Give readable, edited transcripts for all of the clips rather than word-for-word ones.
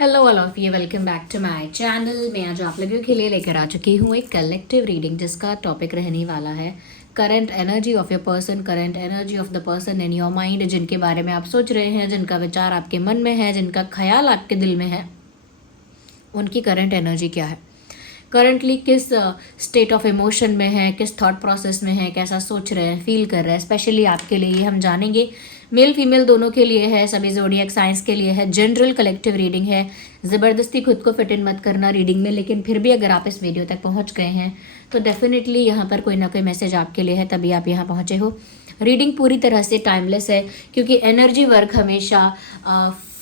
Hello all of you, welcome back to my channel. मैं आज आप लोगों के लिए लेकर आ चुकी हूँ एक कलेक्टिव रीडिंग जिसका टॉपिक रहने वाला है current energy of your person, current energy of the person in your mind. जिनके बारे में आप सोच रहे हैं, जिनका विचार आपके मन में है, जिनका ख्याल आपके दिल में है, उनकी करंट एनर्जी क्या है, करंटली किस स्टेट ऑफ इमोशन में है, किस थॉट प्रोसेस में है, कैसा सोच रहे हैं, फील कर रहे हैं। स्पेशली आपके लिए ये हम जानेंगे। मेल फीमेल दोनों के लिए है, सभी ज़ोडिएक साइंस के लिए है, जनरल कलेक्टिव रीडिंग है। ज़बरदस्ती खुद को फिट इन मत करना रीडिंग में, लेकिन फिर भी अगर आप इस वीडियो तक पहुंच गए हैं तो डेफिनेटली यहाँ पर कोई ना कोई मैसेज आपके लिए है, तभी आप यहाँ पहुँचे हो। रीडिंग पूरी तरह से टाइमलेस है क्योंकि एनर्जी वर्क हमेशा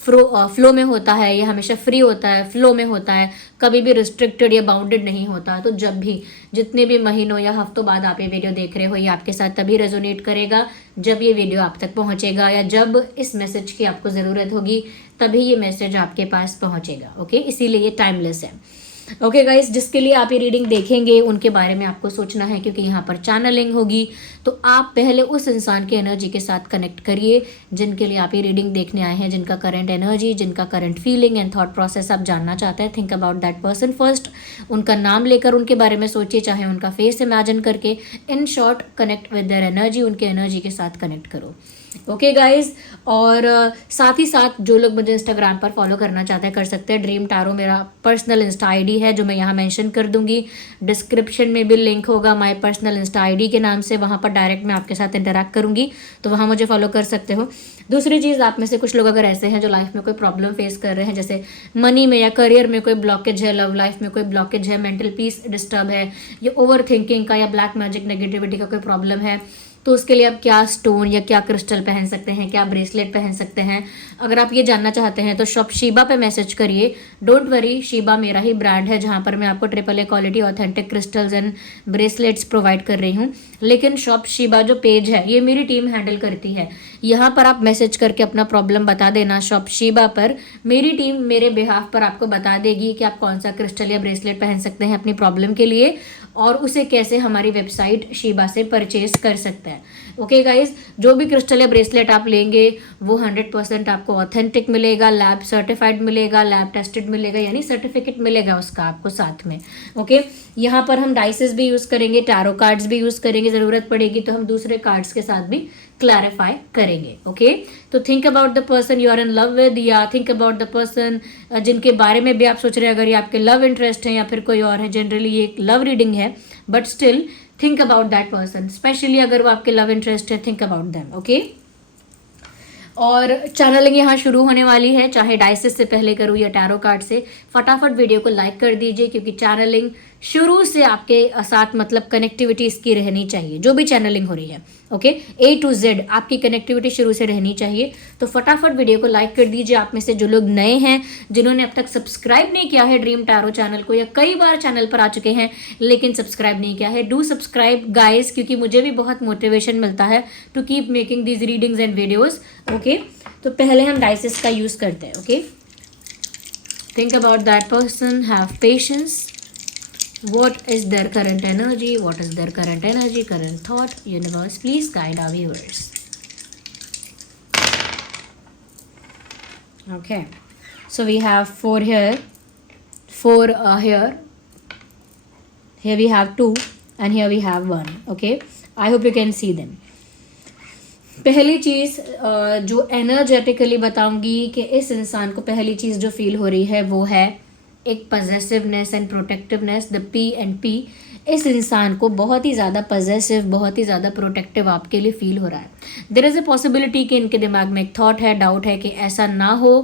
फ्लो में होता है, ये हमेशा फ्री होता है, फ्लो में होता है, कभी भी रिस्ट्रिक्टेड या बाउंडेड नहीं होता। तो जब भी जितने भी महीनों या हफ्तों बाद आप ये वीडियो देख रहे हो, ये आपके साथ तभी रेजोनेट करेगा जब ये वीडियो आप तक पहुंचेगा, या जब इस मैसेज की आपको ज़रूरत होगी तभी ये मैसेज आपके पास पहुंचेगा। ओके, इसीलिए ये टाइमलेस है। ओके गाइस, जिसके लिए आप ये रीडिंग देखेंगे उनके बारे में आपको सोचना है क्योंकि यहाँ पर चैनलिंग होगी। तो आप पहले उस इंसान की एनर्जी के साथ कनेक्ट करिए जिनके लिए आप ये रीडिंग देखने आए हैं, जिनका करंट एनर्जी, जिनका current feeling and thought process आप जानना चाहते हैं। Think about that person first. उनका नाम लेकर उनके बारे में सोचिए, चाहे उनका फेस इमेजिन करके। In short, connect with their energy, उनके एनर्जी के साथ कनेक्ट करो। ओके गाइज, और साथ ही साथ जो लोग मुझे इंस्टाग्राम पर फॉलो करना चाहते हैं कर सकते हैं। ड्रीम टैरो मेरा पर्सनल इंस्टा आईडी है जो मैं यहाँ मेंशन कर दूंगी। डिस्क्रिप्शन में भी लिंक होगा माय पर्सनल इंस्टा आईडी के नाम से, वहाँ पर डायरेक्ट मैं आपके साथ इंटरैक्ट करूंगी, तो वहाँ मुझे फॉलो कर सकते हो। दूसरी चीज़, आप में से कुछ लोग अगर ऐसे हैं जो लाइफ में कोई प्रॉब्लम फेस कर रहे हैं, जैसे मनी में या करियर में कोई ब्लॉकेज है, लव लाइफ में कोई ब्लॉकेज है, मेंटल पीस डिस्टर्ब है, या ओवर थिंकिंग का या ब्लैक मैजिक नेगेटिविटी का कोई प्रॉब्लम है, तो उसके लिए आप क्या स्टोन या क्या क्रिस्टल पहन सकते हैं, क्या ब्रेसलेट पहन सकते हैं, अगर आप ये जानना चाहते हैं तो शॉप शीबा पे मैसेज करिए। डोंट वरी, शीबा मेरा ही ब्रांड है जहाँ पर मैं आपको AAA quality authentic crystals and bracelets provide कर रही हूँ। लेकिन शॉप शीबा जो पेज है ये मेरी टीम हैंडल करती है। यहाँ पर आप मैसेज करके अपना प्रॉब्लम बता देना शॉप शीबा पर, मेरी टीम मेरे बिहाफ पर आपको बता देगी कि आप कौन सा क्रिस्टल या ब्रेसलेट पहन सकते हैं अपनी प्रॉब्लम के लिए, और उसे कैसे हमारी वेबसाइट शीबा से परचेज कर सकते हैं। ओके गाइज, जो भी क्रिस्टल या ब्रेसलेट आप लेंगे वो 100% आपको ऑथेंटिक मिलेगा, लैब सर्टिफाइड मिलेगा, लैब टेस्टेड मिलेगा, यानी सर्टिफिकेट मिलेगा उसका आपको साथ में। ओके, यहाँ पर हम डाइसेस भी यूज़ करेंगे, टैरो कार्ड्स भी यूज़ करेंगे, ज़रूरत पड़ेगी तो हम दूसरे कार्ड्स के साथ भी क्लैरिफाई करेंगे। ओके, तो think about the person you are in love with, या थिंक अबाउट द पर्सन जिनके बारे में भी आप सोच रहे हैं, अगर ये आपके लव इंटरेस्ट है या फिर कोई और है। जनरली ये एक लव रीडिंग है, but still think about that person, specially अगर वो आपके लव इंटरेस्ट है, थिंक अबाउट दैम। ओके, और चैनलिंग यहाँ शुरू होने वाली है, चाहे डाइसेस से पहले करूँ या टैरो कार्ड से। फटाफट वीडियो को लाइक कर दीजिए क्योंकि चैनलिंग शुरू से आपके साथ मतलब कनेक्टिविटी इसकी रहनी चाहिए, जो भी चैनलिंग हो रही है। ओके, A to Z आपकी कनेक्टिविटी शुरू से रहनी चाहिए। तो फटाफट वीडियो को लाइक कर दीजिए। आप में से जो लोग नए हैं, जिन्होंने अब तक सब्सक्राइब नहीं किया है ड्रीम टैरो चैनल को, या कई बार चैनल पर आ चुके हैं लेकिन सब्सक्राइब नहीं किया है, डू सब्सक्राइब गाइज, क्योंकि मुझे भी बहुत मोटिवेशन मिलता है to keep making these readings and videos. Okay, तो पहले हम डाइसेस का यूज़ करते हैं। Okay, think about that person, have patience. What is their current energy? What is their current energy, current thought? Universe, please guide our viewers. Okay, so we have 4 here, 4 here. Here we have 2 and here we have 1. Okay, I hope you can see them. पहली चीज़ जो energetically बताऊंगी कि इस इंसान को पहली चीज़ जो feel हो रही है वो है एक possessiveness and protectiveness, the P and P। इस इंसान को बहुत ही ज़्यादा पजेसिव, बहुत ही ज़्यादा प्रोटेक्टिव आपके लिए फील हो रहा है। देयर इज़ अ पॉसिबिलिटी कि इनके दिमाग में एक थॉट है, डाउट है कि ऐसा ना हो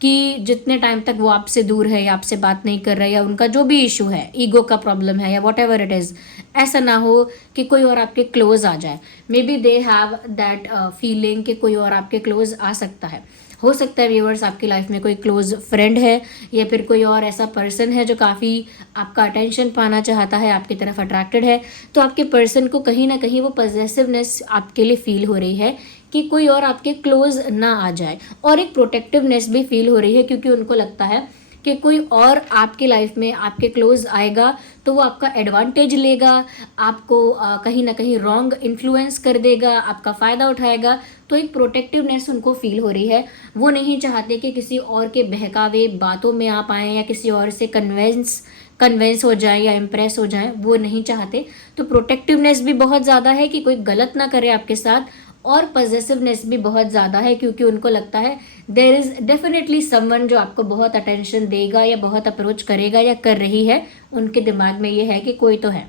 कि जितने टाइम तक वो आपसे दूर है या आपसे बात नहीं कर रहा है, या उनका जो भी इशू है, ईगो का प्रॉब्लम है या वॉट एवर इट इज़, ऐसा ना हो कि कोई और आपके क्लोज आ जाए। मे be they have that feeling कि कोई और आपके क्लोज आ सकता है। हो सकता है व्यूअर्स आपकी लाइफ में कोई क्लोज फ्रेंड है या फिर कोई और ऐसा पर्सन है जो काफ़ी आपका अटेंशन पाना चाहता है, आपकी तरफ अट्रैक्टेड है। तो आपके पर्सन को कहीं ना कहीं वो पजेसिवनेस आपके लिए फील हो रही है कि कोई और आपके क्लोज ना आ जाए, और एक प्रोटेक्टिवनेस भी फील हो रही है क्योंकि उनको लगता है कि कोई और आपके लाइफ में आपके क्लोज आएगा तो वो आपका एडवांटेज लेगा, आपको कहीं ना कहीं रॉन्ग इन्फ्लुएंस कर देगा, आपका फ़ायदा उठाएगा। तो एक प्रोटेक्टिवनेस उनको फील हो रही है। वो नहीं चाहते कि किसी और के बहकावे बातों में आप आएँ या किसी और से कन्वेंस हो जाए या इम्प्रेस हो जाए, वो नहीं चाहते। तो प्रोटेक्टिवनेस भी बहुत ज़्यादा है कि कोई गलत ना करे आपके साथ, और पॉजेसिवनेस भी बहुत ज़्यादा है क्योंकि उनको लगता है देयर इज़ डेफिनेटली समवन जो आपको बहुत अटेंशन देगा या बहुत अप्रोच करेगा या कर रही है। उनके दिमाग में ये है कि कोई तो है।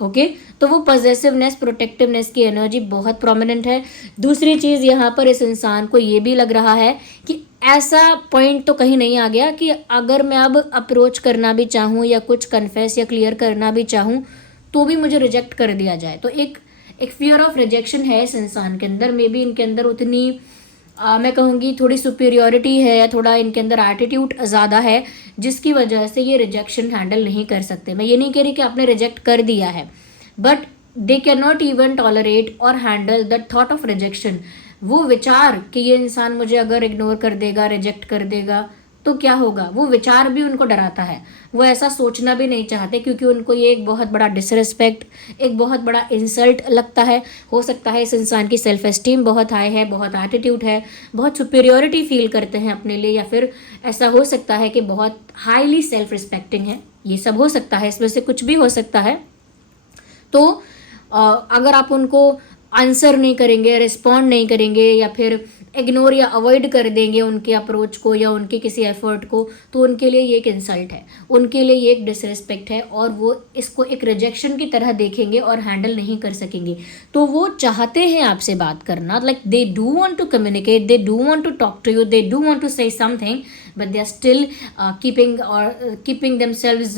ओके तो वो पॉजेसिवनेस, प्रोटेक्टिवनेस की एनर्जी बहुत प्रोमिनेंट है। दूसरी चीज़ यहाँ पर इस इंसान को ये भी लग रहा है कि ऐसा पॉइंट तो कहीं नहीं आ गया कि अगर मैं अब अप्रोच करना भी चाहूँ या कुछ कन्फेस या क्लियर करना भी चाहूँ तो भी मुझे रिजेक्ट कर दिया जाए। तो एक फियर ऑफ रिजेक्शन है इस इंसान के अंदर। मे बी इनके अंदर उतनी मैं कहूँगी थोड़ी सुपीरियोरिटी है या थोड़ा इनके अंदर एटीट्यूड ज़्यादा है जिसकी वजह से ये रिजेक्शन हैंडल नहीं कर सकते। मैं ये नहीं कह रही कि आपने रिजेक्ट कर दिया है, but they can not even tolerate और handle the thought of rejection. वो विचार कि ये इंसान मुझे अगर इग्नोर कर देगा, रिजेक्ट कर देगा तो क्या होगा, वो विचार भी उनको डराता है। वो ऐसा सोचना भी नहीं चाहते क्योंकि उनको ये एक बहुत बड़ा डिसरिस्पेक्ट, एक बहुत बड़ा इंसल्ट लगता है। हो सकता है इस इंसान की सेल्फ एस्टीम बहुत हाई है, बहुत एटीट्यूड है, बहुत सुपीरियोरिटी फील करते हैं अपने लिए, या फिर ऐसा हो सकता है कि बहुत हाईली सेल्फ रिस्पेक्टिंग है। ये सब हो सकता है, इसमें से कुछ भी हो सकता है। तो अगर आप उनको आंसर नहीं करेंगे, रिस्पॉन्ड नहीं करेंगे या फिर इग्नोर या अवॉइड कर देंगे उनके अप्रोच को या उनके किसी एफर्ट को, तो उनके लिए ये एक इंसल्ट है, उनके लिए ये एक डिसरिस्पेक्ट है और वो इसको एक रिजेक्शन की तरह देखेंगे और हैंडल नहीं कर सकेंगे। तो वो चाहते हैं आपसे बात करना, like they do want to communicate, they do want to talk to you, they do want to say something, but they are still keeping themselves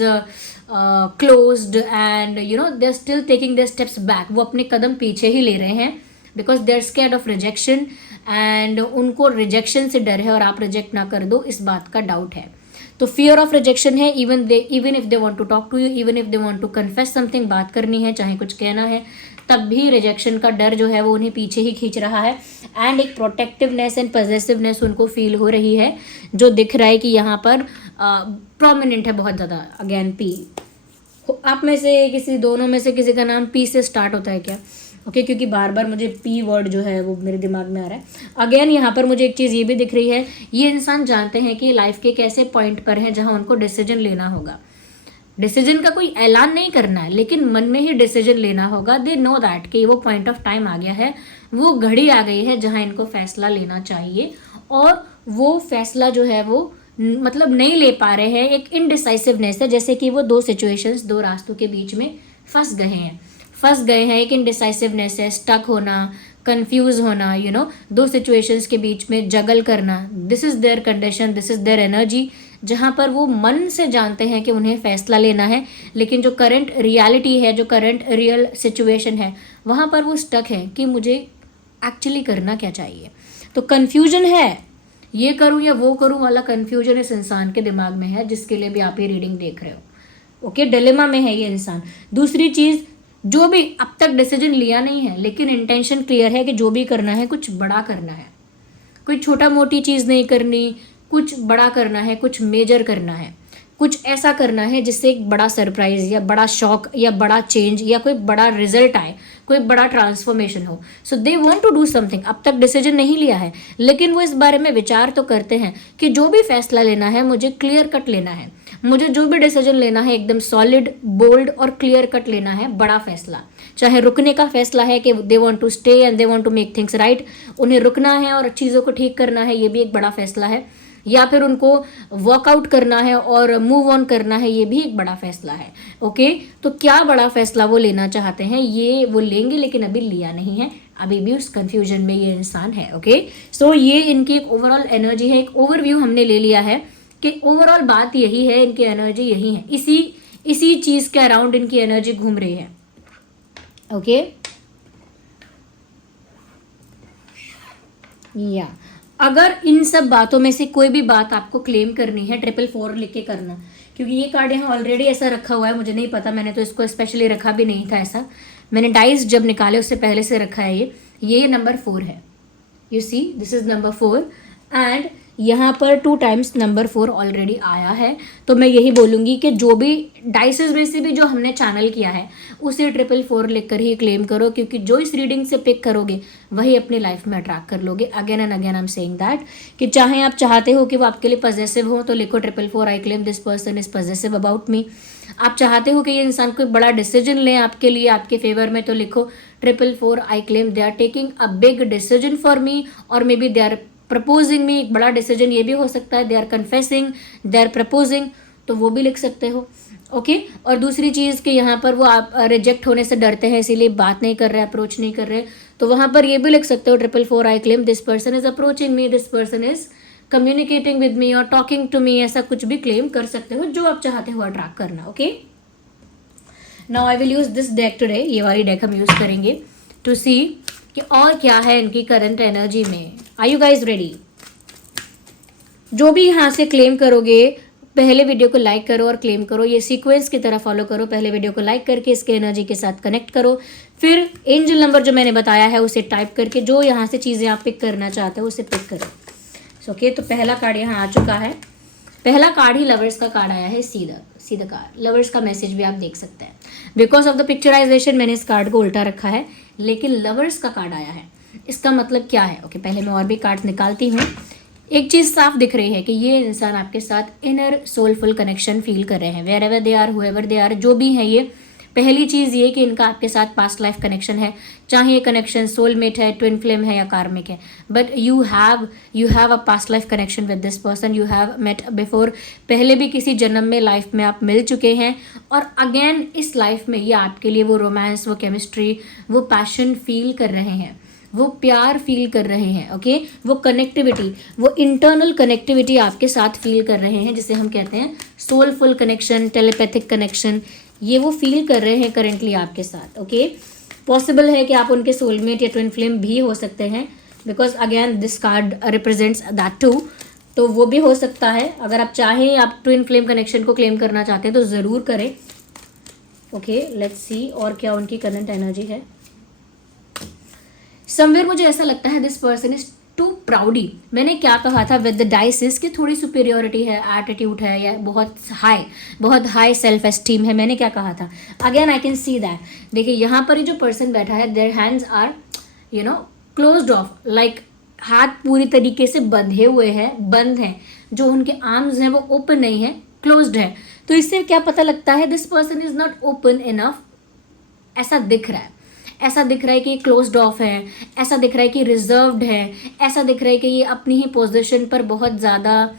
closed and they are still taking their steps back. वो अपने कदम पीछे ही ले रहे हैं because they are scared of rejection and उनको rejection से डर है और आप रिजेक्ट ना कर दो इस बात का डाउट है। तो फियर ऑफ रिजेक्शन है। Even if they want to talk to you, even if they want to confess something, बात करनी है, चाहे कुछ कहना है, तब भी रिजेक्शन का डर जो है वो उन्हें पीछे ही खींच रहा है। एंड एक प्रोटेक्टिवनेस एंड पॉजेसिवनेस उनको फील हो रही है जो दिख रहा है कि यहाँ पर प्रोमिनेंट है बहुत ज़्यादा। अगेन पी, आप में से किसी दोनों में से किसी का नाम पी से स्टार्ट होता है क्या? ओके क्योंकि बार बार मुझे पी वर्ड जो है वो मेरे दिमाग में आ रहा है। अगेन यहाँ पर मुझे एक चीज़ ये भी दिख रही है, ये इंसान जानते हैं कि लाइफ के कैसे पॉइंट पर हैं जहाँ उनको डिसीजन लेना होगा। डिसीजन का कोई ऐलान नहीं करना है लेकिन मन में ही डिसीजन लेना होगा। दे नो दैट कि वो पॉइंट ऑफ टाइम आ गया है, वो घड़ी आ गई है जहाँ इनको फैसला लेना चाहिए और वो फैसला जो है वो मतलब नहीं ले पा रहे हैं। एक इनडिसाइसिवनेस है, जैसे कि वो दो सिचुएशंस, दो रास्तों के बीच में फंस गए हैं। एक इनडिसाइसिवनेस है, स्टक होना, कंफ्यूज होना, दो सिचुएशंस के बीच में जगल करना। This is there condition, this is their energy, जहाँ पर वो मन से जानते हैं कि उन्हें फैसला लेना है लेकिन जो करंट रियलिटी है, जो करंट रियल सिचुएशन है, वहाँ पर वो स्टक है कि मुझे एक्चुअली करना क्या चाहिए। तो कन्फ्यूजन है, ये करूँ या वो करूँ वाला कन्फ्यूजन इस इंसान के दिमाग में है जिसके लिए भी आप ये रीडिंग देख रहे हो। ओके डिलेमा में है ये इंसान। दूसरी चीज़, जो भी अब तक डिसीजन लिया नहीं है लेकिन इंटेंशन क्लियर है कि जो भी करना है कुछ बड़ा करना है, कोई छोटा मोटी चीज़ नहीं करनी, कुछ बड़ा करना है, कुछ मेजर करना है, कुछ ऐसा करना है जिससे एक बड़ा सरप्राइज या बड़ा शॉक या बड़ा चेंज या कोई बड़ा रिजल्ट आए, कोई बड़ा ट्रांसफॉर्मेशन हो। So they want to do something. अब तक डिसीजन नहीं लिया है लेकिन वो इस बारे में विचार तो करते हैं कि जो भी फैसला लेना है मुझे क्लियर कट लेना है, मुझे जो भी डिसीजन लेना है एकदम सॉलिड, बोल्ड और क्लियर कट लेना है। बड़ा फैसला, चाहे रुकने का फैसला है कि they want to stay and they want to make things right, उन्हें रुकना है और चीज़ों को ठीक करना है, ये भी एक बड़ा फैसला है। या फिर उनको वर्कआउट करना है और मूव ऑन करना है, ये भी एक बड़ा फैसला है। ओके तो क्या बड़ा फैसला वो लेना चाहते हैं, ये वो लेंगे लेकिन अभी लिया नहीं है, अभी भी उस कंफ्यूजन में ये इंसान है। ओके सो ये इनकी एक ओवरऑल एनर्जी है, एक ओवरव्यू हमने ले लिया है कि ओवरऑल बात यही है, इनकी एनर्जी यही है, इसी चीज़ के अराउंड इनकी एनर्जी घूम रही है। ओके या अगर इन सब बातों में से कोई भी बात आपको क्लेम करनी है, 444 लिख के करना, क्योंकि ये कार्ड यहाँ ऑलरेडी ऐसा रखा हुआ है, मुझे नहीं पता, मैंने तो इसको स्पेशली रखा भी नहीं था ऐसा, मैंने डाइस जब निकाले उससे पहले से रखा है। ये नंबर 4 है, you see this is number 4 and यहाँ पर 2 टाइम्स नंबर 4 ऑलरेडी आया है, तो मैं यही बोलूँगी कि जो भी डाइसेस में से भी जो हमने चैनल किया है उसे 444 लिख कर ही क्लेम करो, क्योंकि जो इस रीडिंग से पिक करोगे वही अपनी लाइफ में अट्रैक्ट कर लोगे। Again and again I am saying that कि चाहे आप चाहते हो कि वो आपके लिए पॉजेसिव हो तो लिखो 444 I claim this person is possessive about me. आप चाहते हो कि ये इंसान कोई बड़ा डिसीजन लें आपके लिए, आपके फेवर में, तो लिखो 444 I claim they are taking a big decision for me, और may be they are proposing में। एक बड़ा डिसीजन ये भी हो सकता है, they are confessing, they are proposing, तो वो भी लिख सकते हो। ओके और दूसरी चीज़ कि यहाँ पर वो आप रिजेक्ट होने से डरते हैं इसीलिए बात नहीं कर रहे, अप्रोच नहीं कर रहे, तो वहाँ पर ये भी लिख सकते हो 444 I claim this person is approaching me, this person is communicating with me और टॉकिंग टू मी, ऐसा कुछ भी क्लेम कर सकते हो जो आप चाहते हो अट्रैक्ट करना। Okay now I will use this deck today, ये वाली डेक हम यूज करेंगे टू सी कि और क्या है इनकी करंट एनर्जी में। Are you guys ready? जो भी यहाँ से क्लेम करोगे पहले वीडियो को लाइक करो और क्लेम करो, ये सीक्वेंस की तरह फॉलो करो। पहले वीडियो को लाइक करके इसके एनर्जी के साथ कनेक्ट करो, फिर एंजल नंबर जो मैंने बताया है उसे टाइप करके जो यहाँ से चीज़ें आप पिक करना चाहते हो उसे पिक करो। ओके तो पहला कार्ड यहाँ आ चुका है। पहला कार्ड ही लवर्स का कार्ड आया है, सीधा सीधा कार्ड। लवर्स का मैसेज भी आप देख सकते हैं। बिकॉज ऑफ द पिक्चराइजेशन मैंने इस कार्ड को उल्टा रखा है, लेकिन लवर्स का कार्ड आया है। इसका मतलब क्या है? ओके पहले मैं और भी कार्ड निकालती हूँ। एक चीज़ साफ दिख रही है कि ये इंसान आपके साथ इनर सोलफुल कनेक्शन फील कर रहे हैं, wherever they are, however they are, जो भी है ये। पहली चीज़ ये कि इनका आपके साथ पास्ट लाइफ कनेक्शन है, चाहे ये कनेक्शन सोलमेट है, ट्विन फ्लेम है या कार्मिक है, but you have a past life connection with this person, you have met before. पहले भी किसी जन्म में लाइफ में आप मिल चुके हैं, और अगेन इस लाइफ में ये आपके लिए वो रोमांस, वो केमिस्ट्री, वो पैशन फील कर रहे हैं, वो प्यार फील कर रहे हैं। ओके वो कनेक्टिविटी, वो इंटरनल कनेक्टिविटी आपके साथ फील कर रहे हैं, जिसे हम कहते हैं सोलफुल कनेक्शन, टेलीपैथिक कनेक्शन, ये वो फील कर रहे हैं करेंटली आपके साथ। ओके पॉसिबल है कि आप उनके सोलमेट या ट्विन फ्लेम भी हो सकते हैं, because again this card represents that too, तो वो भी हो सकता है। अगर आप चाहें, आप ट्विन फ्लेम कनेक्शन को क्लेम करना चाहते हैं तो ज़रूर करें। ओके लेट्स सी और क्या उनकी करंट एनर्जी है। समवेयर मुझे ऐसा लगता है दिस पर्सन इज टू प्राउडी। मैंने क्या कहा था विद द डाइसिस कि थोड़ी सुपीरियोरिटी है, एटीट्यूड है, या बहुत हाई सेल्फ एस्टीम है। मैंने क्या कहा था? Again I can see that. देखिए यहाँ पर ही जो पर्सन बैठा है, their hands are closed off, like हाथ पूरी तरीके से बंधे हुए हैं, बंद हैं। जो उनके आर्म्स हैं वो ओपन नहीं है, क्लोज्ड है। तो इससे क्या पता लगता है? This person is not open enough, ऐसा दिख रहा है। ऐसा दिख रहा है कि ये क्लोज्ड ऑफ है, ऐसा दिख रहा है कि रिजर्व्ड है, ऐसा दिख रहा है कि ये अपनी ही पोजीशन पर बहुत ज़्यादा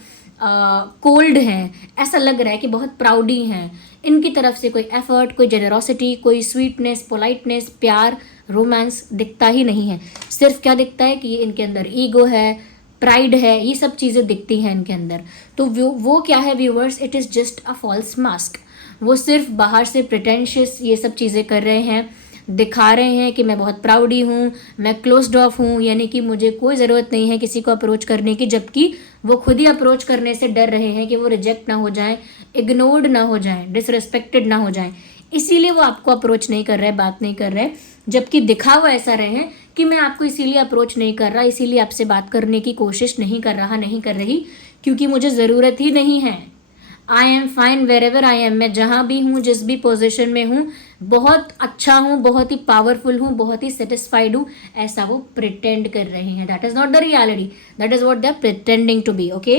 कोल्ड हैं, ऐसा लग रहा है कि बहुत प्राउडी हैं। इनकी तरफ से कोई एफर्ट, कोई जेनरोसिटी, कोई स्वीटनेस, पोलाइटनेस, प्यार, रोमांस दिखता ही नहीं है। सिर्फ क्या दिखता है कि ये इनके अंदर ईगो है, प्राइड है, ये सब चीज़ें दिखती हैं इनके अंदर। तो वो क्या है viewers? It is just a false mask. वो सिर्फ बाहर से प्रिटेंशियस ये सब चीज़ें कर रहे हैं, दिखा रहे हैं कि मैं बहुत प्राउडी हूँ, मैं क्लोज्ड ऑफ हूँ, यानी कि मुझे कोई ज़रूरत नहीं है किसी को अप्रोच करने की, जबकि वो खुद ही अप्रोच करने से डर रहे हैं कि वो रिजेक्ट ना हो जाएं, इग्नोर्ड ना हो जाएं, डिसरिस्पेक्टेड ना हो जाएं। इसीलिए वो आपको अप्रोच नहीं कर रहे, बात नहीं कर रहे, जबकि दिखावा ऐसा रहे हैं कि मैं आपको इसीलिए अप्रोच नहीं कर रहा, इसीलिए आपसे बात करने की कोशिश नहीं कर रहा, नहीं कर रही, क्योंकि मुझे ज़रूरत ही नहीं है। I am fine wherever I am, मैं जहाँ भी हूँ, जिस भी पोजीशन में हूँ, बहुत अच्छा हूँ, बहुत ही पावरफुल हूँ, बहुत ही सेटिस्फाइड हूँ, ऐसा वो प्रिटेंड कर रहे हैं। That is not the reality, that is what they are pretending to be. Okay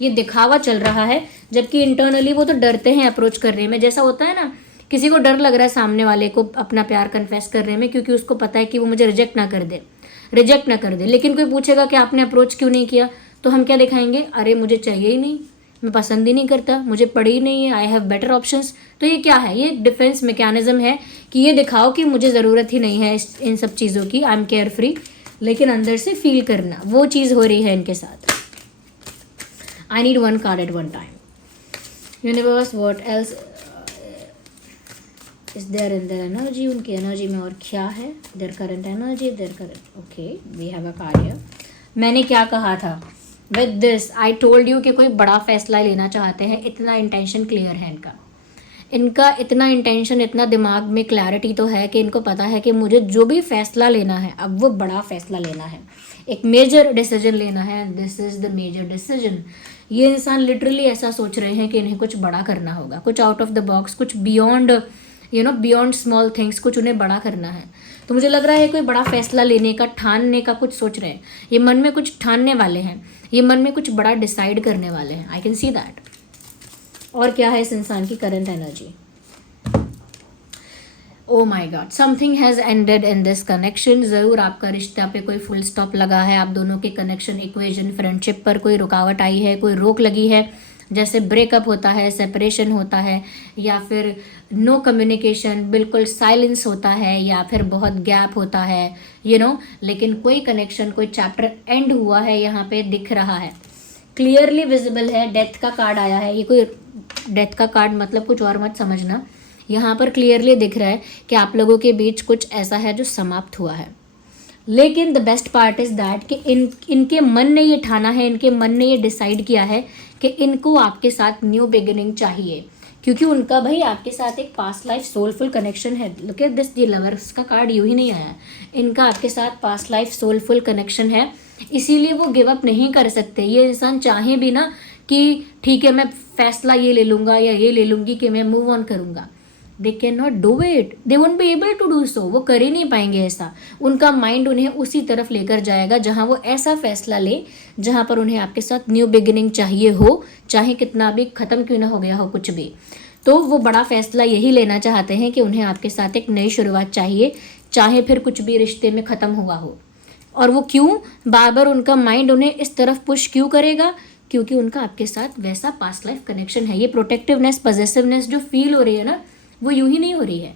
ये दिखावा चल रहा है, जबकि इंटरनली वो तो डरते हैं अप्रोच करने में। जैसा होता है ना, किसी को डर लग रहा है सामने वाले को अपना प्यार कन्फेस करने में, क्योंकि उसको पता है कि वो मुझे रिजेक्ट ना कर दे। लेकिन कोई पूछेगा कि आपने अप्रोच क्यों नहीं किया, तो हम क्या दिखाएंगे? अरे मुझे चाहिए ही नहीं, मैं पसंद ही नहीं करता, मुझे पड़ी ही नहीं है, आई हैव बेटर ऑप्शंस। तो ये क्या है? ये डिफेंस मैकेनिज्म है कि ये दिखाओ कि मुझे ज़रूरत ही नहीं है इन सब चीज़ों की, आई एम केयर फ्री, लेकिन अंदर से फील करना, वो चीज़ हो रही है इनके साथ। I need one card at one time. Universe what else is there in their energy, उनकी एनर्जी में और क्या है? Their current energy, their current. Okay we have a card here. मैंने क्या कहा था? With this I told you कि कोई बड़ा फैसला लेना चाहते हैं, इतना इंटेंशन क्लियर है इनका इतना इंटेंशन, इतना दिमाग में क्लैरिटी तो है कि इनको पता है कि मुझे जो भी फैसला लेना है, अब वो बड़ा फैसला लेना है। एक मेजर डिसीजन लेना है, this is the major decision. ये इंसान लिटरली ऐसा सोच रहे हैं कि इन्हें कुछ बड़ा करना होगा, कुछ आउट ऑफ द बॉक्स, कुछ बियॉन्ड बियॉन्ड स्मॉल थिंग्स, कुछ उन्हें बड़ा करना है। तो मुझे लग रहा है कोई बड़ा फैसला लेने का, ठानने का कुछ सोच रहे हैं, ये मन में कुछ ठानने वाले हैं, ये मन में कुछ बड़ा डिसाइड करने वाले हैं। I can see that. और क्या है इस इंसान की current energy? Oh my god, something has ended in this connection. ज़रूर आपका रिश्ता पे कोई फुल स्टॉप लगा है, आप दोनों के कनेक्शन, इक्वेजन, फ्रेंडशिप पर कोई रुकावट आई है, कोई रोक लगी है। जैसे ब्रेकअप होता है, सेपरेशन होता है, या फिर नो कम्युनिकेशन, बिल्कुल साइलेंस होता है, या फिर बहुत गैप होता है, लेकिन कोई कनेक्शन, कोई चैप्टर एंड हुआ है यहाँ पे दिख रहा है, क्लियरली विजिबल है। डेथ का कार्ड आया है, ये कोई डेथ का कार्ड मतलब कुछ और मत समझना, यहाँ पर क्लियरली दिख रहा है कि आप लोगों के बीच कुछ ऐसा है जो समाप्त हुआ है। लेकिन the best part is that कि इनके मन ने ये ठाना है, इनके मन ने ये डिसाइड किया है कि इनको आपके साथ न्यू बिगिनिंग चाहिए, क्योंकि उनका भाई आपके साथ एक पास्ट लाइफ सोलफुल कनेक्शन है। लुक एट दिस, ये लवर्स का कार्ड यूँ ही नहीं आया, इनका आपके साथ पास्ट लाइफ सोलफुल कनेक्शन है, इसीलिए वो गिव अप नहीं कर सकते। ये इंसान चाहे भी ना कि ठीक है मैं फैसला ये ले लूँगा या ये ले लूँगी कि मैं मूव ऑन करूँगा, they can not do it, they won't be able to do so. वो कर ही नहीं पाएंगे ऐसा। उनका माइंड उन्हें उसी तरफ लेकर जाएगा जहाँ वो ऐसा फैसला ले जहाँ पर उन्हें आपके साथ न्यू बिगिनिंग चाहिए हो, चाहे कितना भी ख़त्म क्यों ना हो गया हो कुछ भी। तो वो बड़ा फैसला यही लेना चाहते हैं कि उन्हें आपके साथ एक नई शुरुआत चाहिए, चाहे फिर कुछ भी रिश्ते में ख़त्म हुआ हो। और वो क्यों, बार बार उनका माइंड उन्हें इस तरफ पुश क्यों करेगा? क्योंकि उनका आपके साथ वैसा पास्ट लाइफ कनेक्शन है। ये प्रोटेक्टिवनेस, पॉजेसिवनेस जो फील हो रही है ना, वो यूं ही नहीं हो रही है,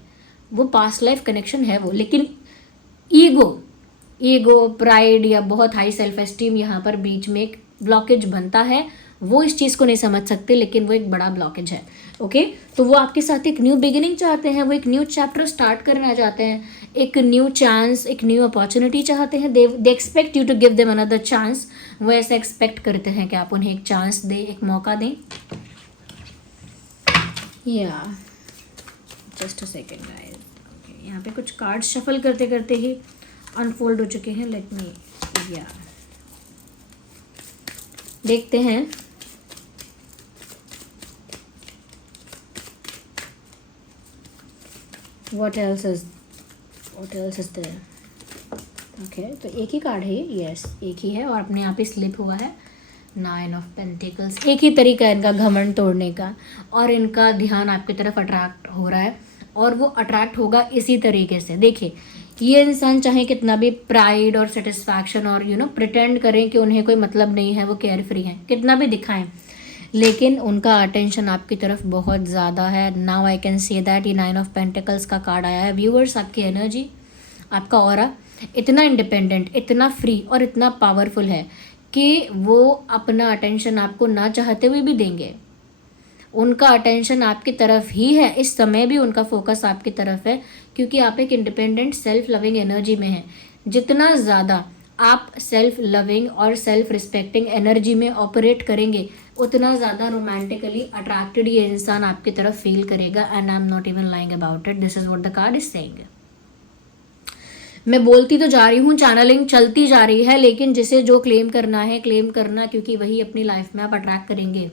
वो पास्ट लाइफ कनेक्शन है वो। लेकिन ईगो, प्राइड या बहुत हाई सेल्फ एस्टीम यहाँ पर बीच में एक ब्लॉकेज बनता है। वो इस चीज़ को नहीं समझ सकते, लेकिन वो एक बड़ा ब्लॉकेज है। ओके, तो वो आपके साथ एक न्यू बिगिनिंग चाहते हैं, वो एक न्यू चैप्टर स्टार्ट करना चाहते हैं, एक न्यू चांस, एक न्यू अपॉर्चुनिटी चाहते हैं। They expect you to give them another chance. वो ऐसा एक्सपेक्ट करते हैं कि आप उन्हें एक चांस दें, एक मौका दें। या just a second guys, okay, यहाँ पे कुछ कार्ड्स शफल करते करते ही अनफोल्ड हो चुके हैं। लेट मी देखते हैं what else is there। Okay, तो एक ही कार्ड है, यस एक ही है, और अपने आप ही स्लिप हुआ है 9 ऑफ पेंटिकल्स। एक ही तरीका है इनका घमंड तोड़ने का, और इनका ध्यान आपकी तरफ अट्रैक्ट हो रहा है, और वो अट्रैक्ट होगा इसी तरीके से। देखिए, ये इंसान चाहे कितना भी प्राइड और सेटिस्फैक्शन और प्रिटेंड करें कि उन्हें कोई मतलब नहीं है, वो केयर फ्री हैं, कितना भी दिखाएं, लेकिन उनका अटेंशन आपकी तरफ बहुत ज़्यादा है। Now I can say that. ये 9 ऑफ पेंटिकल्स का कार्ड आया है। व्यूअर्स, आपकी एनर्जी, आपका ऑरा इतना इंडिपेंडेंट, इतना फ्री और इतना पावरफुल है कि वो अपना अटेंशन आपको ना चाहते हुए भी देंगे। उनका अटेंशन आपकी तरफ ही है, इस समय भी उनका फोकस आपकी तरफ है, क्योंकि आप एक इंडिपेंडेंट सेल्फ लविंग एनर्जी में हैं। जितना ज़्यादा आप सेल्फ लविंग और सेल्फ रिस्पेक्टिंग एनर्जी में ऑपरेट करेंगे, उतना ज़्यादा रोमांटिकली अट्रैक्टेड ये इंसान आपकी तरफ फील करेगा। And I am not even lying about it, this is what the card is saying. मैं बोलती तो जा रही हूँ, चैनलिंग चलती जा रही है, लेकिन जिसे जो क्लेम करना है क्लेम करना, क्योंकि वही अपनी लाइफ में आप अट्रैक्ट करेंगे।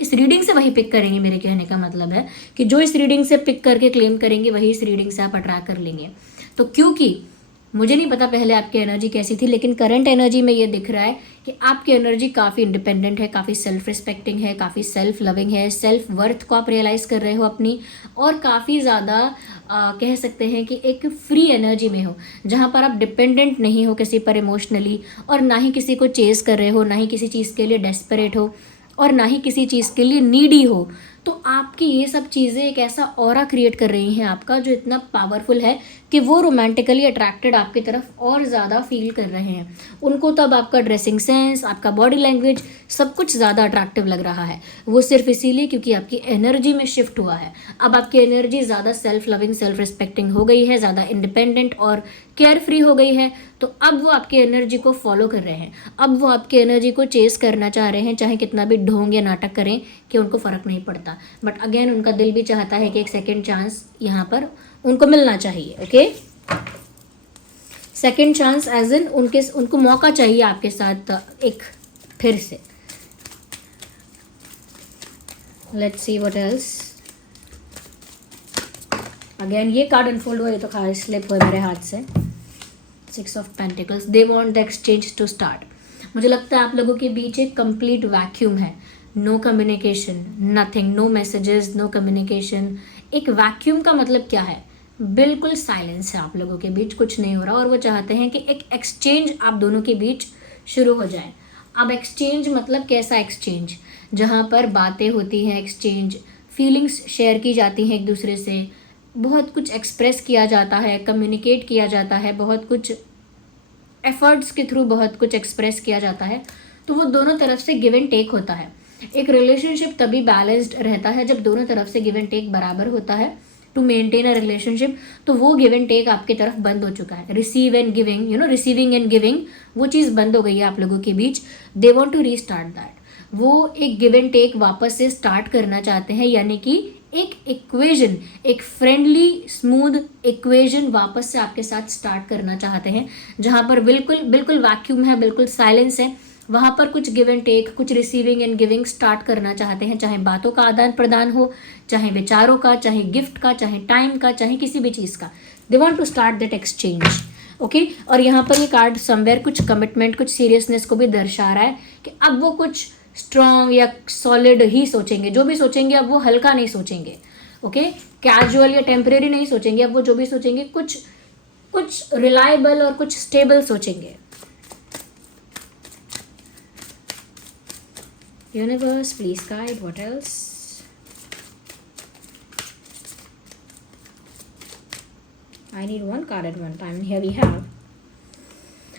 इस रीडिंग से वही पिक करेंगे। मेरे कहने का मतलब है कि जो इस रीडिंग से पिक करके क्लेम करेंगे, वही इस रीडिंग से आप अट्रैक्ट कर लेंगे। तो क्योंकि मुझे नहीं पता पहले आपकी एनर्जी कैसी थी, लेकिन करंट एनर्जी में ये दिख रहा है कि आपकी एनर्जी काफ़ी इंडिपेंडेंट है, काफ़ी सेल्फ रिस्पेक्टिंग है, काफ़ी सेल्फ लविंग है, सेल्फ वर्थ को आप रियलाइज़ कर रहे हो अपनी, और काफ़ी ज़्यादा कह सकते हैं कि एक फ्री एनर्जी में हो, जहाँ पर आप डिपेंडेंट नहीं हो किसी पर इमोशनली, और ना ही किसी को चेज़ कर रहे हो, ना ही किसी चीज़ के लिए डेस्परेट हो, और ना ही किसी चीज़ के लिए नीडी हो। तो आपकी ये सब चीज़ें एक ऐसा ऑरा क्रिएट कर रही हैं आपका, जो इतना पावरफुल है कि वो रोमांटिकली अट्रैक्टेड आपकी तरफ और ज़्यादा फील कर रहे हैं। उनको तब आपका ड्रेसिंग सेंस, आपका बॉडी लैंग्वेज, सब कुछ ज़्यादा अट्रैक्टिव लग रहा है। वो सिर्फ इसीलिए क्योंकि आपकी एनर्जी में शिफ्ट हुआ है। अब आपकी एनर्जी ज़्यादा सेल्फ लविंग, सेल्फ रिस्पेक्टिंग हो गई है, ज़्यादा इंडिपेंडेंट और केयर फ्री हो गई है। तो अब वो आपकी एनर्जी को फॉलो कर रहे हैं, अब वो आपकी एनर्जी को चेस करना चाह रहे हैं, चाहे कितना भी ढोंग या नाटक करें कि उनको फ़र्क नहीं पड़ता। बट अगेन उनका दिल भी चाहता है कि एक सेकेंड चांस यहाँ पर उनको मिलना चाहिए। Okay, second chance as in उनको मौका चाहिए आपके साथ एक फिर से. Let's see what else. Again ये कार्ड अनफोल्ड हुआ, ये तो खाली स्लिप हुआ मेरे हाथ से. 6 of pentacles. They want the exchange to start. मुझे लगता है आप लोगों के बीच एक कंप्लीट वैक्यूम है. No communication, nothing, no messages, no communication. एक वैक्यूम का मतलब क्या है? बिल्कुल साइलेंस है आप लोगों के बीच, कुछ नहीं हो रहा. और वो चाहते हैं कि एक एक्सचेंज आप दोनों के बीच शुरू हो जाए. अब एक्सचेंज मतलब कैसा एक्सचेंज? जहाँ पर बातें होती हैं, एक्सचेंज, फीलिंग्स शेयर की जाती हैं एक दूसरे से, बहुत कुछ एक्सप्रेस किया जाता है, कम्युनिकेट किया जाता है, बहुत कुछ एफर्ट्स के थ्रू बहुत कुछ एक्सप्रेस किया जाता है. तो वो दोनों तरफ से गिव एंड टेक होता है. एक रिलेशनशिप तभी बैलेंस्ड रहता है जब दोनों तरफ से गिव एंड टेक बराबर होता है. टू मेंटेन अ रिलेशनशिप, तो वो गिव एंड टेक आपकी तरफ बंद हो चुका है. Receive and giving, receiving and giving, वो चीज़ बंद हो गई है आप लोगों के बीच. They want to restart that. वो एक गिव एंड टेक वापस से स्टार्ट करना चाहते हैं, यानी कि एक इक्वेजन, एक फ्रेंडली स्मूथ इक्वेजन वापस से आपके साथ स्टार्ट करना चाहते हैं. जहाँ पर बिल्कुल बिल्कुल वैक्यूम है, बिल्कुल साइलेंस है, वहाँ पर कुछ गिव एंड टेक, कुछ रिसीविंग एंड गिविंग स्टार्ट करना चाहते हैं. चाहे बातों का आदान प्रदान हो, चाहे विचारों का, चाहे गिफ्ट का, चाहे टाइम का, चाहे किसी भी चीज़ का. They want to start that exchange. Okay. और यहाँ पर ये कार्ड समवेयर कुछ कमिटमेंट, कुछ सीरियसनेस को भी दर्शा रहा है कि अब वो कुछ स्ट्रॉन्ग या सॉलिड ही सोचेंगे. जो भी सोचेंगे अब वो हल्का नहीं सोचेंगे. ओके. कैजुअल या टेम्परेरी नहीं सोचेंगे. अब वो जो भी सोचेंगे कुछ कुछ रिलायबल और कुछ स्टेबल सोचेंगे. Universe please guide what else. I need one card at one time. Here we have.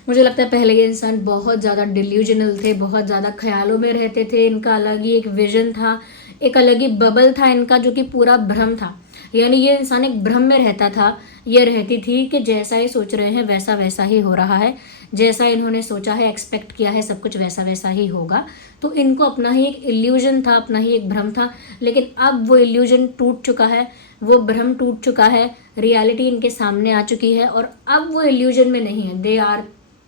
मुझे लगता है पहले ये इंसान बहुत ज़्यादा डिल्यूजनल थे, बहुत ज़्यादा ख्यालों में रहते थे. इनका अलग ही एक विजन था, एक अलग ही बबल था इनका, जो कि पूरा भ्रम था. यानी ये इंसान एक भ्रम में रहता था, ये रहती थी कि जैसा ही सोच रहे हैं वैसा वैसा ही हो रहा है, जैसा इन्होंने सोचा है, एक्सपेक्ट किया है, सब कुछ वैसा वैसा ही होगा. तो इनको अपना ही एक इल्यूजन था, अपना ही एक भ्रम था. लेकिन अब वो इल्यूजन टूट चुका है, वो भ्रम टूट चुका है, रियलिटी इनके सामने आ चुकी है. और अब वो इल्यूजन में नहीं है. They are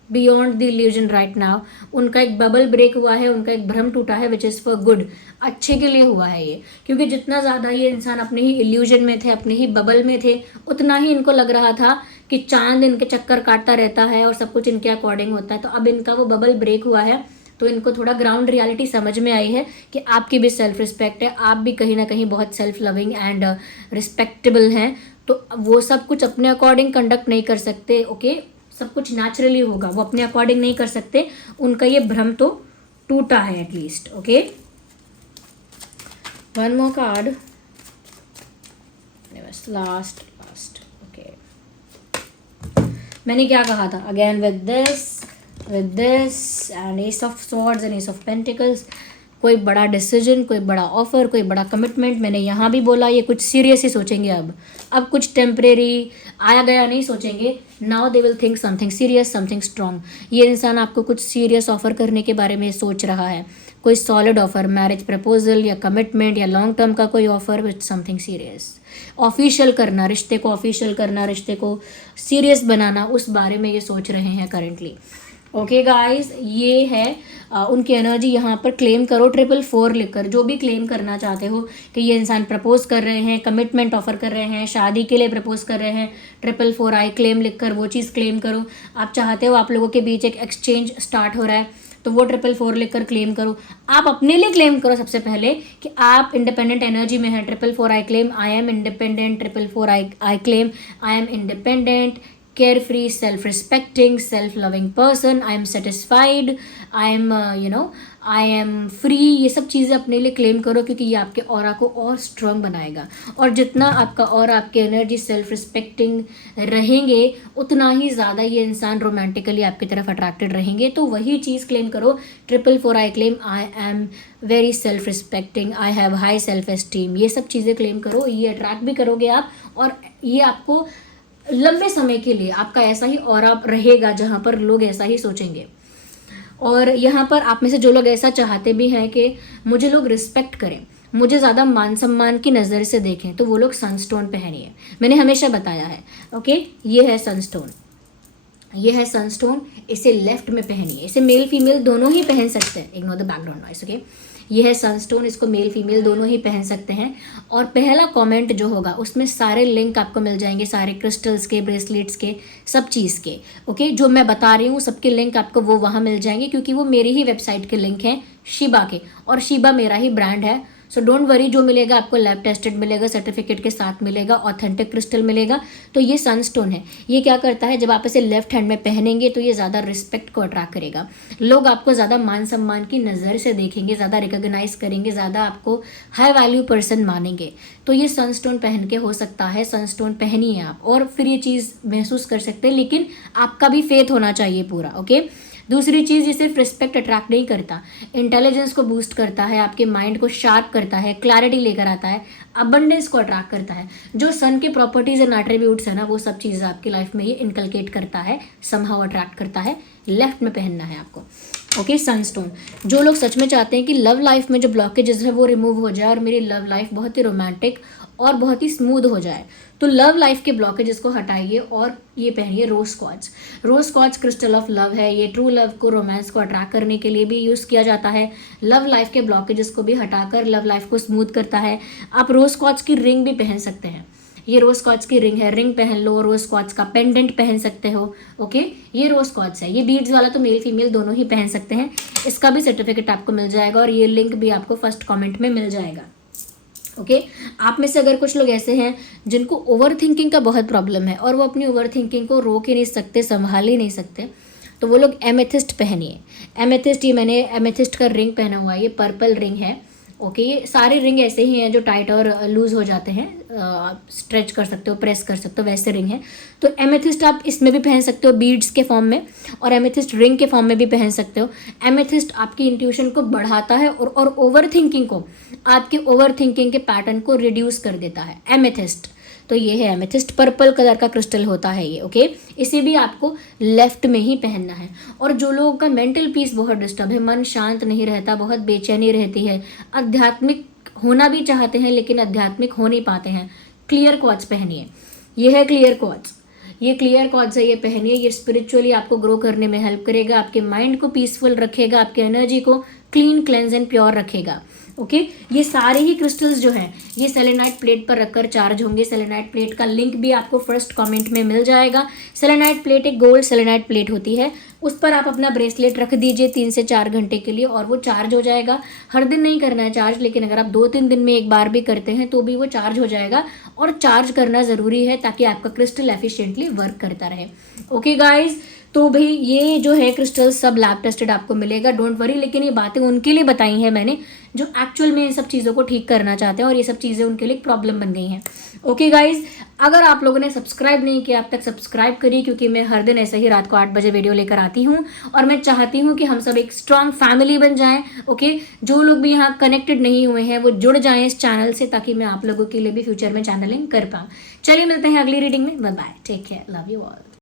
beyond the illusion right now. उनका एक बबल ब्रेक हुआ है, उनका एक भ्रम टूटा है, विच इज़ फॉर गुड. अच्छे के लिए हुआ है ये. क्योंकि जितना ज़्यादा ये इंसान अपने ही इल्यूजन में थे, अपने ही बबल में थे, उतना ही इनको लग रहा था कि चांद इनके चक्कर काटता रहता है और सब कुछ इनके अकॉर्डिंग होता है. तो अब इनका वो बबल ब्रेक हुआ है, तो इनको थोड़ा ग्राउंड रियलिटी समझ में आई है कि आपकी भी सेल्फ रिस्पेक्ट है, आप भी कहीं ना कहीं बहुत सेल्फ लविंग एंड रिस्पेक्टेबल हैं. तो वो सब कुछ अपने अकॉर्डिंग कंडक्ट नहीं कर सकते. ओके. सब कुछ नेचुरली होगा, वो अपने अकॉर्डिंग नहीं कर सकते. उनका ये भ्रम तो टूटा है at least. Okay. One more card. Last. Okay. मैंने क्या कहा था? Again with this and S of swords and S of pentacles. कोई बड़ा डिसीजन, कोई बड़ा ऑफर, कोई बड़ा कमिटमेंट. मैंने यहाँ भी बोला ये कुछ सीरियस ही सोचेंगे. अब कुछ टेम्परेरी आया गया नहीं सोचेंगे. Now they will think something serious, something strong. ये इंसान आपको कुछ सीरियस ऑफर करने के बारे में सोच रहा है. कोई सॉलिड ऑफर, मैरिज प्रपोजल या कमिटमेंट या लॉन्ग टर्म का कोई offer with something serious. Official करना, रिश्ते को ऑफिशियल करना, रिश्ते को सीरियस बनाना, उस बारे में ये सोच रहे हैं करेंटली. ओके गाइज, ये है उनकी एनर्जी. यहाँ पर क्लेम करो 444 लिखकर, जो भी क्लेम करना चाहते हो कि ये इंसान प्रपोज कर रहे हैं, कमिटमेंट ऑफर कर रहे हैं, शादी के लिए प्रपोज कर रहे हैं. 444 आई क्लेम लिखकर वो चीज़ क्लेम करो. आप चाहते हो आप लोगों के बीच एक एक्सचेंज स्टार्ट हो रहा है, तो वो 444 लिखकर क्लेम करो. आप अपने लिए क्लेम करो सबसे पहले कि आप इंडिपेंडेंट एनर्जी में हैं. 444 I claim I am independent. 444 I claim I am independent, carefree, self-respecting, self-loving person. I am satisfied. I am I am free. ये सब चीज़ें अपने लिए क्लेम करो, क्योंकि ये आपके ऑरा को और स्ट्रॉन्ग बनाएगा. और जितना आपका और आपकी एनर्जी सेल्फ रिस्पेक्टिंग रहेंगे, उतना ही ज़्यादा ये इंसान रोमांटिकली आपकी तरफ अट्रैक्टेड रहेंगे. तो वही चीज़ क्लेम करो. 444 I claim I am very self respecting, I have high self esteem. ये सब चीज़ें क्लेम करो. ये अट्रैक्ट भी करोगे आप, और ये आपको लंबे समय के लिए आपका ऐसा ही ऑरा रहेगा जहाँ पर लोग ऐसा ही सोचेंगे. और यहाँ पर आप में से जो लोग ऐसा चाहते भी हैं कि मुझे लोग रिस्पेक्ट करें, मुझे ज़्यादा मान सम्मान की नज़र से देखें, तो वो लोग सनस्टोन पहनिए. मैंने हमेशा बताया है. ओके. ये है सनस्टोन. ये है सनस्टोन, इसे लेफ्ट में पहनिए, इसे मेल फीमेल दोनों ही पहन सकते हैं, ignore the background noise, okay. ये है सनस्टोन, इसको मेल फीमेल दोनों ही पहन सकते हैं। और पहला कमेंट जो होगा उसमें सारे लिंक आपको मिल जाएंगे, सारे क्रिस्टल्स के, ब्रेसलेट्स के, सब चीज़ के, ओके। जो मैं बता रही हूँ सबके लिंक आपको वो वहाँ मिल जाएंगे, क्योंकि वो मेरी ही वेबसाइट के लिंक हैं शिबा के, और शिबा मेरा ही ब्रांड है। सो डोंट वरी, जो मिलेगा आपको लैब टेस्टेड मिलेगा, सर्टिफिकेट के साथ मिलेगा, ऑथेंटिक क्रिस्टल मिलेगा। तो ये सनस्टोन है, ये क्या करता है, जब आप इसे लेफ्ट हैंड में पहनेंगे तो ये ज़्यादा रिस्पेक्ट को अट्रैक्ट करेगा, लोग आपको ज़्यादा मान सम्मान की नज़र से देखेंगे, ज़्यादा रिकॉग्नाइज करेंगे, ज़्यादा आपको हाई वैल्यू पर्सन मानेंगे। तो ये सनस्टोन पहन के हो सकता है, सनस्टोन पहनिए आप और फिर ये चीज़ महसूस कर सकते हैं, लेकिन आपका भी फेथ होना चाहिए पूरा, ओके। दूसरी चीज़, ये सिर्फ रिस्पेक्ट अट्रैक्ट नहीं करता, इंटेलिजेंस को बूस्ट करता है, आपके माइंड को शार्प करता है, क्लैरिटी लेकर आता है, अबंडेंस को अट्रैक्ट करता है। जो सन के प्रॉपर्टीज एंड एट्रीब्यूट्स है ना, वो सब चीज़ें आपकी लाइफ में ये इनकलकेट करता है, समहाउ अट्रैक्ट करता है। लेफ्ट में पहनना है आपको, ओके। सनस्टोन, जो लोग सच में चाहते हैं कि लव लाइफ में जो ब्लॉकेजेस है वो रिमूव हो जाए और मेरी लव लाइफ बहुत ही रोमांटिक और बहुत ही स्मूथ हो जाए, तो लव लाइफ के ब्लॉकेजेस को हटाइए और ये पहनिए rose quartz. Rose quartz crystal of love है, ये ट्रू लव को, रोमांस को अट्रैक्ट करने के लिए भी यूज़ किया जाता है, लव लाइफ के ब्लॉकेजेस को भी हटाकर लव लाइफ को स्मूथ करता है। आप रोज क्वार्ट्ज की रिंग भी पहन सकते हैं, ये रोज क्वार्ट्ज की रिंग है, रिंग पहन लो, रोज क्वार्ट्ज का पेंडेंट पहन सकते हो, ओके। ये रोज क्वार्ट्ज है, ये बीड्स वाला तो मेल फीमेल दोनों ही पहन सकते हैं, इसका भी सर्टिफिकेट आपको मिल जाएगा और ये लिंक भी आपको फर्स्ट कमेंट में मिल जाएगा, ओके। आप में से अगर कुछ लोग ऐसे हैं जिनको ओवर थिंकिंग का बहुत प्रॉब्लम है और वो अपनी ओवर थिंकिंग को रोक ही नहीं सकते, संभाल ही नहीं सकते, तो वो लोग एमेथिस्ट पहनिए। एमेथिस्ट, ये मैंने एमेथिस्ट का रिंग पहना हुआ है, ये पर्पल रिंग है, ओके। ये सारे रिंग ऐसे ही हैं जो टाइट और लूज हो जाते हैं, स्ट्रेच कर सकते हो, प्रेस कर सकते हो, वैसे रिंग है। तो एमेथिस्ट आप इसमें भी पहन सकते हो बीड्स के फॉर्म में, और एमेथिस्ट रिंग के फॉर्म में भी पहन सकते हो। एमेथिस्ट आपकी इंट्यूशन को बढ़ाता है और ओवर थिंकिंग को, आपके ओवर थिंकिंग के पैटर्न को रिड्यूस कर देता है एमेथिस्ट। तो ये है एमेथिस्ट, पर्पल कलर का क्रिस्टल होता है ये, ओके। इसे भी आपको लेफ्ट में ही पहनना है। और जो लोगों का मेंटल पीस बहुत डिस्टर्ब है, मन शांत नहीं रहता, बहुत बेचैनी रहती है, आध्यात्मिक होना भी चाहते हैं लेकिन आध्यात्मिक हो नहीं पाते हैं, क्लियर क्वार्ट्ज पहनिए। ये है क्लियर क्वार्ट्ज, ये क्लियर क्वार्ट्ज है, ये पहनिए। ये स्पिरिचुअली आपको ग्रो करने में हेल्प करेगा, आपके माइंड को पीसफुल रखेगा, आपके एनर्जी को क्लीन, क्लेंज एंड प्योर रखेगा, ओके। ये सारे ही क्रिस्टल्स जो हैं ये सेलेनाइट प्लेट पर रखकर चार्ज होंगे। सेलेनाइट प्लेट का लिंक भी आपको फर्स्ट कमेंट में मिल जाएगा। सेलेनाइट प्लेट एक गोल्ड सेलेनाइट प्लेट होती है, उस पर आप अपना ब्रेसलेट रख दीजिए 3 से 4 घंटे के लिए और वो चार्ज हो जाएगा। हर दिन नहीं करना है चार्ज, लेकिन अगर आप 2-3 दिन में एक बार भी करते हैं तो भी वो चार्ज हो जाएगा, और चार्ज करना ज़रूरी है ताकि आपका क्रिस्टल एफिशिएंटली वर्क करता रहे, ओके गाइज। तो भाई ये जो है क्रिस्टल सब लैब टेस्टेड आपको मिलेगा, डोंट वरी। लेकिन ये बातें उनके लिए बताई हैं मैंने जो एक्चुअल में इन सब चीज़ों को ठीक करना चाहते हैं और ये सब चीज़ें उनके लिए प्रॉब्लम बन गई हैं, ओके गाइज। अगर आप लोगों ने सब्सक्राइब नहीं किया अब तक, सब्सक्राइब करिए, क्योंकि मैं हर दिन ऐसे ही रात को 8 बजे वीडियो लेकर आती हूँ और मैं चाहती हूँ कि हम सब एक स्ट्रॉन्ग फैमिली बन जाएं, ओके। जो लोग भी यहाँ कनेक्टेड नहीं हुए हैं वो जुड़ जाएं इस चैनल से, ताकि मैं आप लोगों के लिए भी फ्यूचर में चैनलिंग कर पाऊँ। चलिए मिलते हैं अगली रीडिंग में, bye bye, take care, love you all.